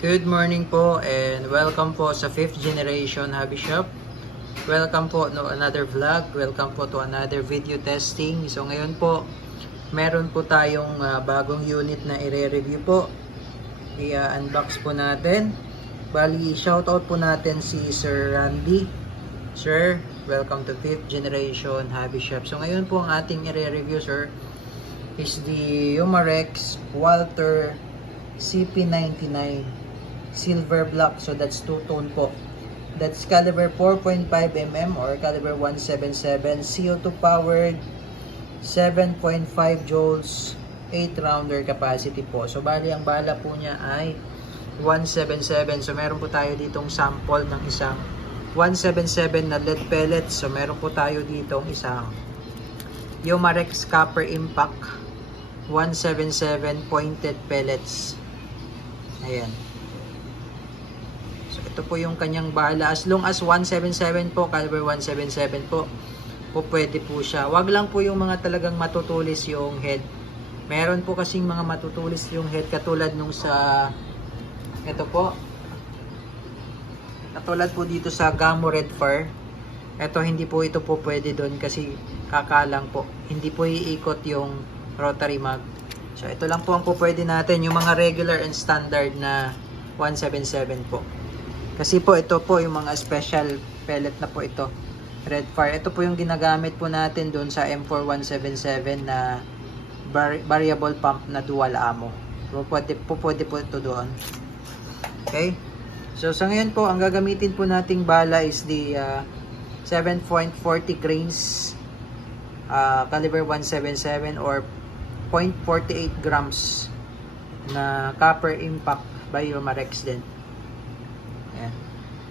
Good morning po and welcome po sa 5th generation hobby shop. Welcome po to another vlog. Welcome po to another video testing. So ngayon po, meron po tayong bagong unit na i-review po. I-unbox po natin. Bali, shoutout po natin si Sir Randy. Sir, welcome to 5th generation hobby shop. So ngayon po ang ating i-review, sir, is the Umarex Walther CP99 silver black. So that's two-tone po. That's caliber 4.5mm or caliber 177, CO2 powered, 7.5 joules, 8 rounder capacity po. So bali ang bala po niya ay 177. So meron po tayo ditong sample ng isang 177 na lead pellets. So meron po tayo ditong isang Umarex Copper Impact 177 pointed pellets. Ayan. So ito po yung kanyang bala. As long as 177 po, caliber 177 po, pwede po siya. Wag lang po yung mga talagang matutulis yung head. Meron po kasing mga matutulis yung head katulad nung sa ito po. Katulad po dito sa Gamo Red Fur. Ito hindi po ito po pwede doon kasi kakalang po. Hindi po iikot yung rotary mag. So ito lang po ang po pwede natin, yung mga regular and standard na 177 po. Kasi po ito po yung mga special pellet na po ito. Red Fire. Ito po yung ginagamit po natin doon sa M4177 na variable pump na dual ammo. So pwede po ito doon. Okay? So sa ngayon po, ang gagamitin po nating bala is the 7.40 grains caliber 177 or 0.48 grams na copper impact by Umarex din. Ayan.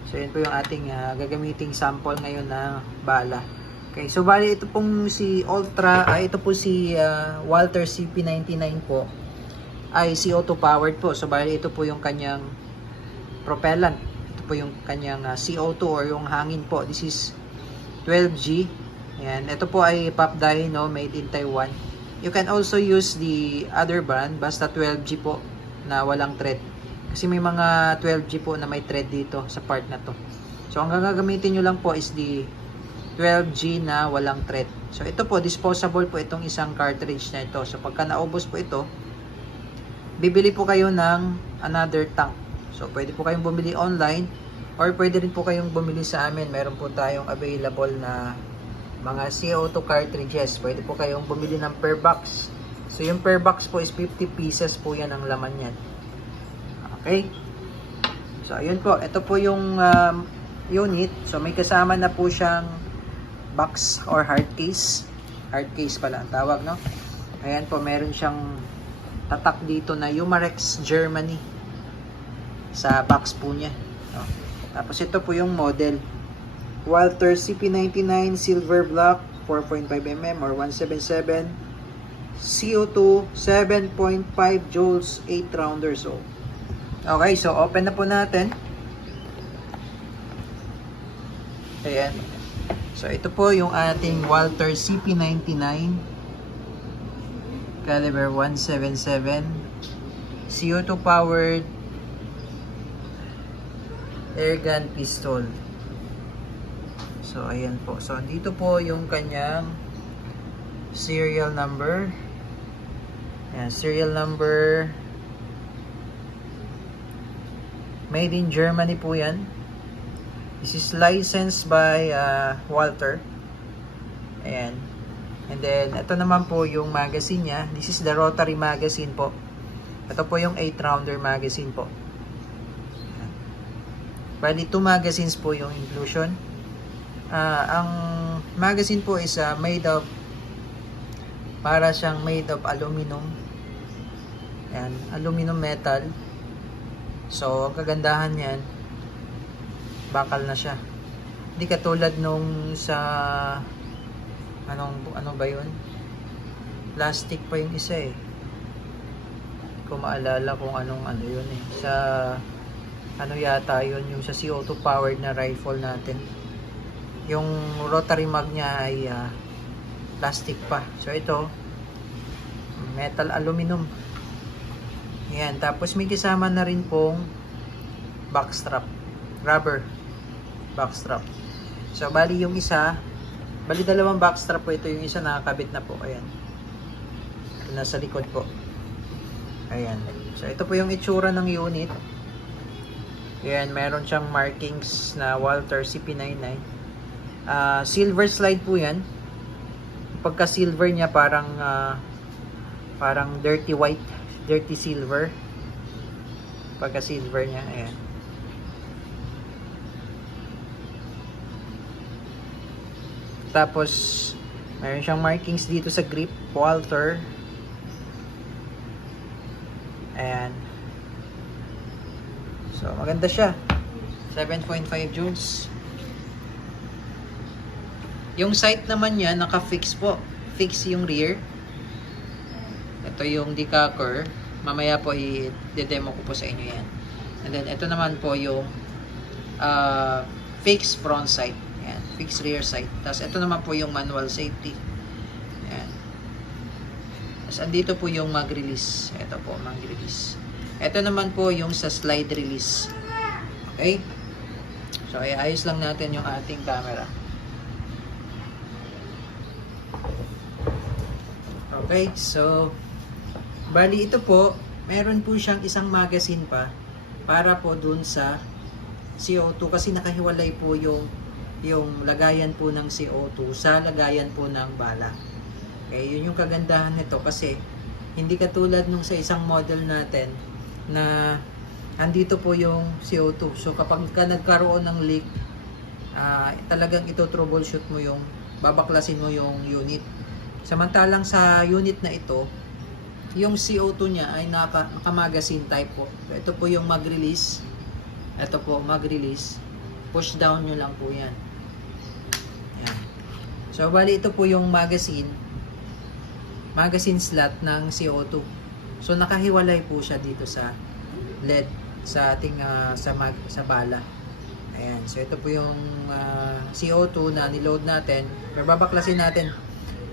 So yun po yung ating gagamiting sample ngayon na bala. Okay, so bali ito pong si ito po si Walther CP99 po ay CO2 powered po. So bali ito po yung kanyang propellant. Ito po yung kanyang CO2 or yung hangin po. This is 12G. Ayan. Ito po ay Pop Dyno made in Taiwan. You can also use the other brand, basta 12G po na walang thread. Kasi may mga 12G po na may thread dito sa part na to. So ang gagamitin nyo lang po is the 12G na walang thread. So ito po, disposable po itong isang cartridge na ito. So pagka naubos po ito, bibili po kayo ng another tank. So pwede po kayong bumili online or pwede rin po kayong bumili sa amin. Meron po tayong available na mga CO2 cartridges. Pwede po kayong bumili ng per box. So yung per box po is 50 pieces po yan ang laman yan. Okay? So ayun po, ito po yung unit. So may kasama na po siyang box or hard case. Hard case pala ang tawag, no? Ayan po, meron siyang tatak dito na Umarex Germany sa box po niya. No? Tapos ito po yung model. Walther CP99 silver black 4.5mm or 177, CO2 7.5 joules, 8 rounders. So okay, so open na po natin. Ayan. So ito po yung ating Walther CP99 caliber 177 CO2 powered airgun pistol. So ayan po. So dito po yung kanyang serial number. Ayan, serial number. Made in Germany po yan. This is licensed by Walther. Ayan. And then, ito naman po yung magazine niya. This is the rotary magazine po. Ito po yung 8-rounder magazine po. Ayan. Bali, 2 magazines po yung inclusion. Ang magazine po is made of, para siyang made of aluminum. Ayan, aluminum metal. So, ang kagandahan yan, bakal na siya. Hindi katulad nung sa ano ba yun? Plastic pa yung isa eh. Kung maalala kung anong ano yun eh. Sa ano yata yun, yung sa CO2 powered na rifle natin. Yung rotary mag niya ay plastic pa. So ito, metal aluminum. Yan, tapos may kasama na rin pong backstrap. Rubber backstrap. So, bali yung isa, bali dalawang backstrap po ito. Yung isa nakakabit na po. Ayan. Ito nasa likod po. Ayan. So, ito po yung itsura ng unit. Ayan, meron siyang markings na Walter CP99. Silver slide po yan. Pagka silver niya parang dirty white, dirty silver. Pagka silver niya, ayan. Tapos meron siyang markings dito sa grip, Walter. Ayan. So maganda siya. 7.5 joules. Yung sight naman niya naka-fix po. Fix yung rear. Ito yung decacker. Mamaya po i-demo ko po sa inyo yan. And then ito naman po yung fix front sight. Ayan, fix rear sight. Tapos ito naman po yung manual safety. Ayan. Tapos andito po yung mag-release. Ito po, mag-release. Ito naman po yung sa slide release. Okay? So ayos lang natin yung ating camera. Okay, so bali ito po, meron po siyang isang magazine pa para po dun sa CO2 kasi nakahiwalay po yung lagayan po ng CO2 sa lagayan po ng bala. Okay, yun yung kagandahan nito kasi hindi katulad nung sa isang model natin na andito po yung CO2. So kapag nagkaroon ng leak, talagang ito troubleshoot mo yung babaklasin mo yung unit. Samantalang sa unit na ito, yung CO2 niya ay naka-magazine type po. So, ito po yung mag-release. Ito po, mag-release. Push down nyo lang po yan. Yan. So, bali ito po yung magazine slot ng CO2. So, nakahiwalay po siya dito sa LED sa ating sa bala. Ayan. So, ito po yung CO2 na niload natin. Pero babaklasin natin.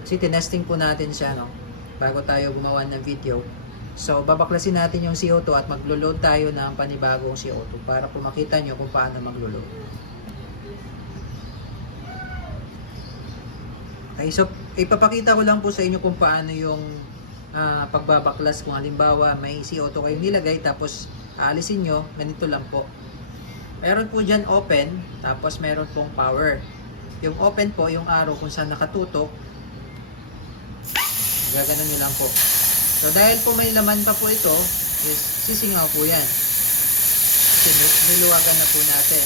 Kasi tinesting po natin siya, no? Bago tayo gumawa ng video. So, babaklasin natin yung CO2 at maglo-load tayo ng panibagong CO2 para po makita nyo kung paano maglo-load. Okay, so, ipapakita ko lang po sa inyo kung paano yung pagbabaklas. Kung halimbawa, may CO2 kayong nilagay, tapos aalisin nyo, ganito lang po. Meron po dyan open, tapos meron pong power. Yung open po, yung arrow kung saan nakatutok, gaganon nyo lang po. So dahil po may laman pa po ito, sisingaw po yan. Kasi niluwagan na po natin.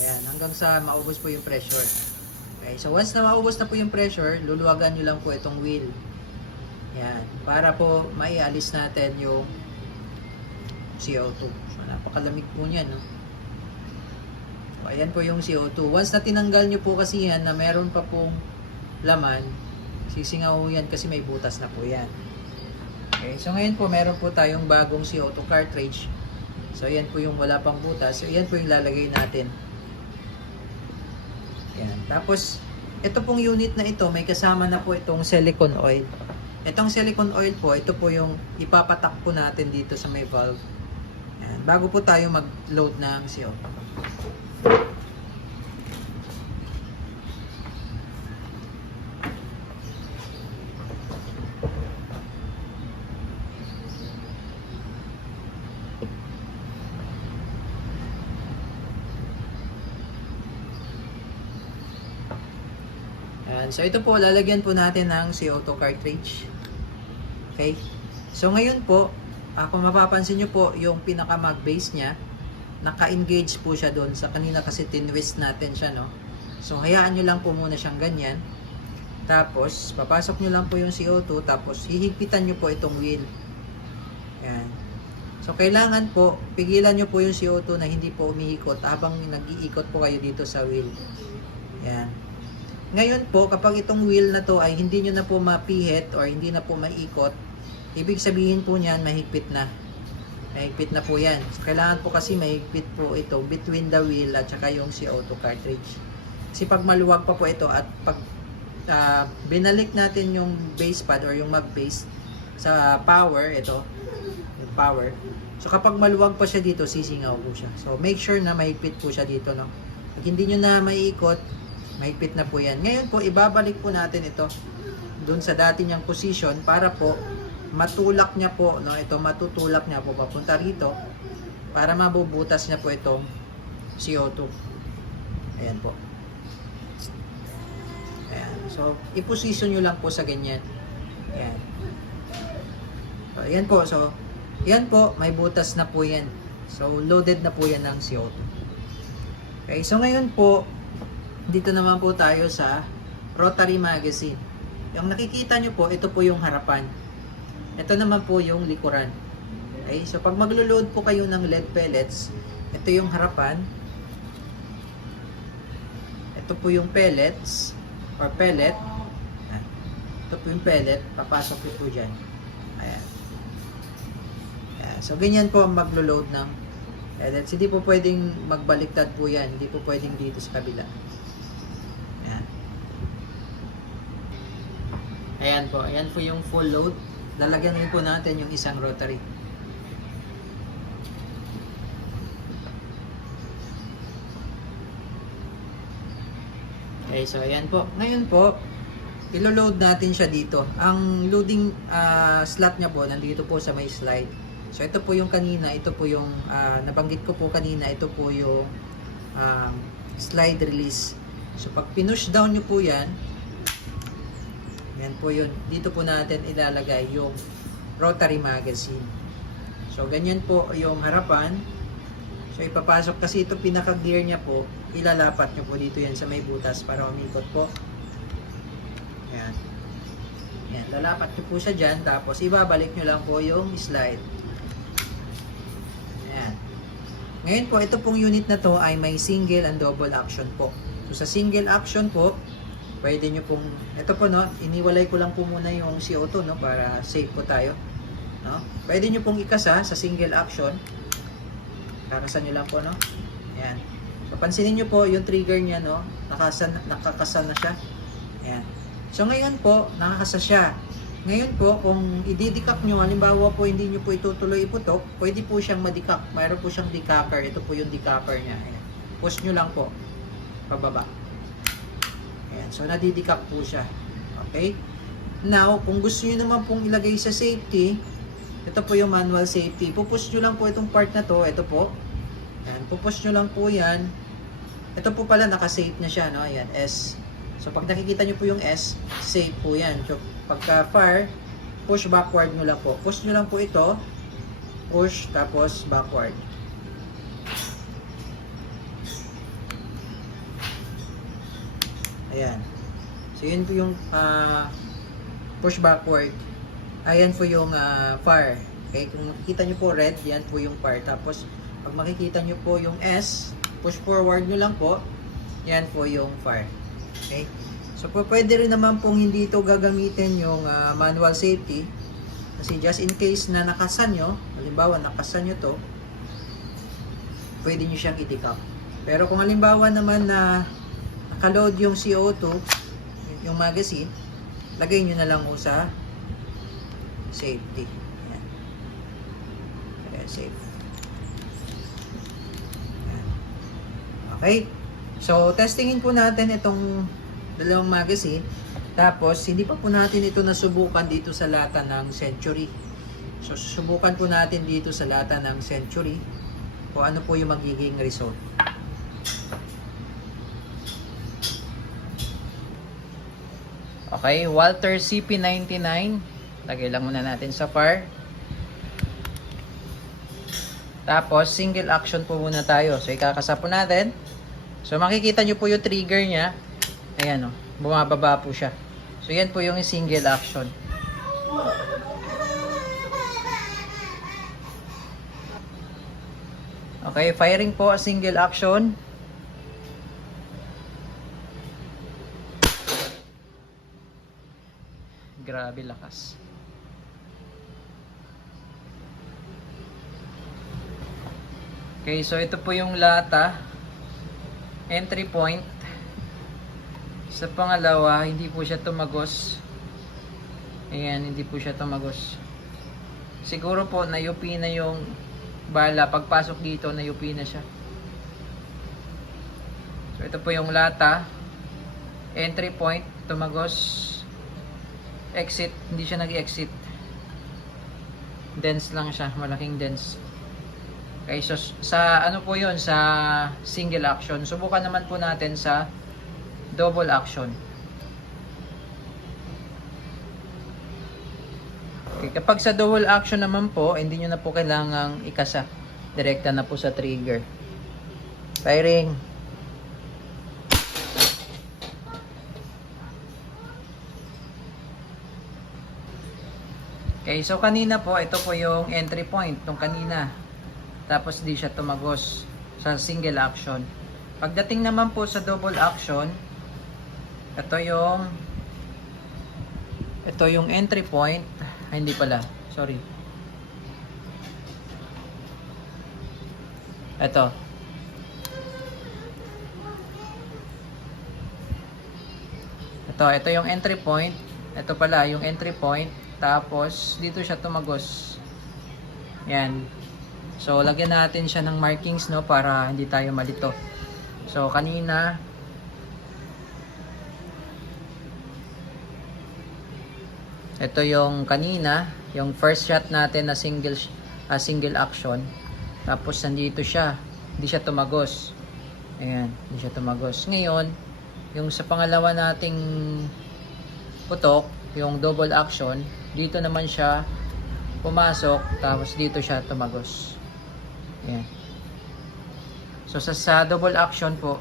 Ayan, hanggang sa maubos po yung pressure. Okay, so once na maubos na po yung pressure, luluwagan nyo lang po itong wheel. Ayan, para po maialis natin yung CO2. So napakalamig po niyan, no? So ayan po yung CO2. Once na tinanggal nyo po kasi yan na meron pa pong laman, sisingaw yan kasi may butas na po yan. Okay, so ngayon po meron po tayong bagong CO2 cartridge. So yan po yung wala pang butas. So yan po yung lalagay natin. Yan. Tapos ito pong unit na ito may kasama na po itong silicone oil. Itong silicone oil po, ito po yung ipapatak po natin dito sa may valve. Yan. Bago po tayo mag-load ng CO2. So ito po, lalagyan po natin ng CO2 cartridge. Okay? So ngayon po, kung mapapansin nyo po, yung pinaka mag base niya, naka-engage po siya doon. Sa kanina kasi tinwist natin siya, no? So hayaan nyo lang po muna siyang ganyan. Tapos, papasok nyo lang po yung CO2, tapos hihigpitan nyo po itong wheel. Yan. So kailangan po, pigilan nyo po yung CO2 na hindi po umiikot habang nag-iikot po kayo dito sa wheel. Yan. Ngayon po, kapag itong wheel na to ay hindi nyo na po mapihit or hindi na po maiikot, ibig sabihin po niyan, mahigpit na. Mahigpit na po yan. So, kailangan po kasi mahigpit po ito between the wheel at saka yung CO2 cartridge. Kasi pag maluwag pa po ito at pag binalik natin yung base pad or yung mag base sa power, ito, power. So kapag maluwag pa siya dito, sisingaw po siya. So make sure na mahigpit po siya dito, no? Pag hindi nyo na maiikot, mahigpit na po yan. Ngayon po, ibabalik po natin ito doon sa dati niyang position para po matulak niya po, no? Ito matutulak niya po papunta rito para mabubutas niya po itong CO2. Ayan po. Ayan. So, i-position nyo lang po sa ganyan. Ayan. So, ayan po. So, yan po, may butas na po yan. So, loaded na po yan ng CO2. Okay, so ngayon po, dito naman po tayo sa rotary magazine. Yung nakikita nyo po, ito po yung harapan. Ito naman po yung likuran. Okay, so pag maglo-load po kayo ng lead pellets, ito yung harapan. Ito po yung pellets or pellet. Ito po yung pellet, papasok po dyan. Ayan. Ayan. So ganyan po ang maglo-load ng pellets. Hindi po pwedeng magbaliktad po yan. Hindi po pwedeng dito sa kabila. Ayan. Ayan po. Ayan po yung full load. Lalagyan rin po natin yung isang rotary. Okay, so ayan po. Ngayon po, ilo-load natin siya dito. Ang loading slot niya po, nandito po sa may slide. So ito po yung kanina, ito po yung nabanggit ko po kanina, ito po yung slide release. So pag pinush down nyo po yan, yan po yun. Dito po natin ilalagay yung rotary magazine. So ganyan po yung harapan. So ipapasok kasi ito pinaka-gear niya po, ilalapat nyo po dito yan sa may butas para umikot po. Ayan. Ayan, lalapat nyo po siya dyan, tapos ibabalik nyo lang po yung slide. Ayan. Ngayon po, ito pong unit na to ay may single and double action po. So sa single action po, pwede nyo pong, ito po no, iniwalay ko lang po muna yung CO2 no, para safe po tayo. No? Pwede nyo pong ikasa sa single action. Kakasan nyo lang po, no? Ayan. So, pansinin nyo po, yung trigger niya, no? Nakakasa na siya. Ayan. So, ngayon po, nakakasa siya. Ngayon po, kung ididikak nyo, halimbawa po, hindi nyo po itutuloy iputok, pwede po siyang madikak. Mayroon po siyang decaper. Ito po yung decaper niya. Ayan. Push nyo lang po. Pababa. Ayan. So, nadidikak po siya. Okay? Now, kung gusto nyo naman pong ilagay sa safety, ito po yung manual safety. Pupush nyo lang po itong part na to. Ito po. Ayan. Pupush nyo lang po yan. Ito po pala, naka-safe na siya. No? Ayan, S. So, pag nakikita nyo po yung S, safe po yan. So, pagka fire, push backward nyo lang po. Push nyo lang po ito. Push, tapos backward. Ayan. So, yun po yung push backward. Ayan po yung fire. Okay, kung makikita nyo po red, yan po yung fire. Tapos, pag makikita nyo po yung S, push forward nyo lang po, yan po yung fire. Okay? So, pwede rin naman pong hindi ito gagamitin yung manual safety. Kasi just in case na nakasan nyo, halimbawa nakasan nyo to, pwede nyo siyang itikap. Pero kung halimbawa naman na nakaload yung CO2, yung magazine, lagay nyo na lang sa safety. Ayan. Ayan, safe. Ayan. Okay. So, testingin po natin itong dalawang magazine. Tapos, hindi pa po natin ito nasubukan dito sa lata ng Century. So, susubukan po natin dito sa lata ng Century kung ano po yung magiging result. Okay, Walter CP99. Lagay lang muna natin sa fire. Tapos, single action po muna tayo. So, ikakasa po natin. So, makikita nyo po yung trigger niya. Ayan o, bumababa po siya. So, yan po yung single action. Okay, firing po, single action. Grabe lakas. Okay, so ito po yung lata. Entry point. Sa pangalawa, hindi po siya tumagos. Ayan, hindi po siya tumagos. siguro po nayupi na yung bala. Pagpasok dito, nayupi na siya. So ito po yung lata. Entry point, tumagos. Exit, hindi siya nag-exit. Dense lang siya, malaking dense. Okay, so sa ano po yun, sa single action. Subukan naman po natin sa double action. Okay, kapag sa double action naman po, hindi nyo na po kailangang ikasa. Direkta na po sa trigger. Firing. Okay, so kanina po, ito po yung entry point nung kanina. Tapos di siya tumagos sa single action. Pagdating naman po sa double action, ito yung entry point. Ay, hindi pala. Sorry. Ito. Ito yung entry point. Ito pala yung entry point. Tapos dito siya tumagos. Yan. So lagyan natin siya ng markings, no, para hindi tayo malito. So kanina ito yung kanina, yung first shot natin na single action. Tapos nandito siya, hindi siya tumagos. Ayan, hindi siya tumagos. Ngayon, yung sa pangalawa nating putok, yung double action, dito naman siya pumasok, tapos dito siya tumagos. Ayan. So sa double action po,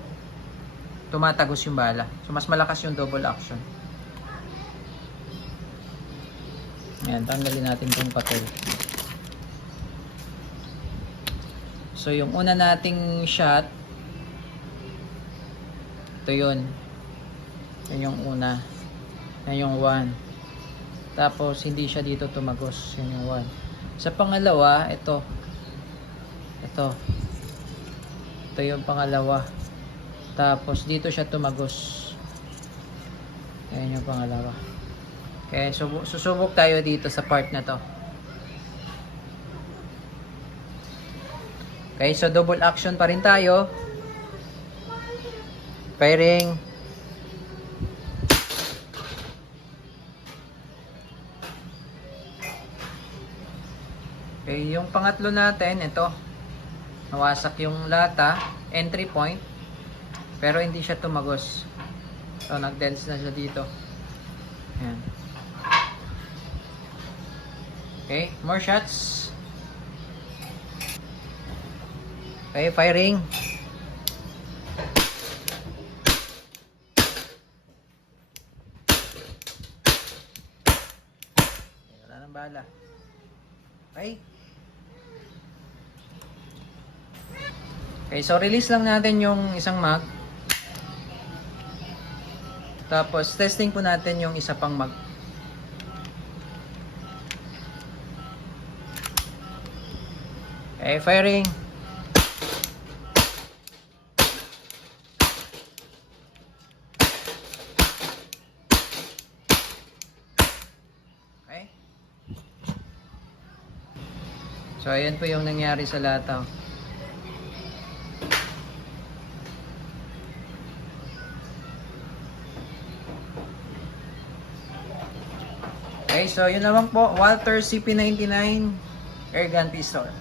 tumatagos yung bala. So mas malakas yung double action. Ayan, tanggalin natin itong patol. So yung una nating shot, ito yun. Yan yung una. Yan yung 1. Tapos hindi siya dito tumagos. Yan yung 1. Sa pangalawa, ito. Ito yung pangalawa. Tapos dito siya tumagos. Ayan yung pangalawa. Okay, susubok tayo dito sa part na to. Okay, so double action pa rin tayo. Firing. Okay, yung pangatlo natin, ito. Nawasak yung lata, entry point. Pero hindi siya tumagos. So, nag-dense na siya dito. Ayan. Okay, more shots. Okay, firing. Wala nang bala. Okay. Okay, so release lang natin yung isang mag. Tapos testing po natin yung isa pang mag. Okay, firing. Okay. So ayan po yung nangyari sa lata. Okay, so yun naman po, Walther CP99 Airgun Pistol.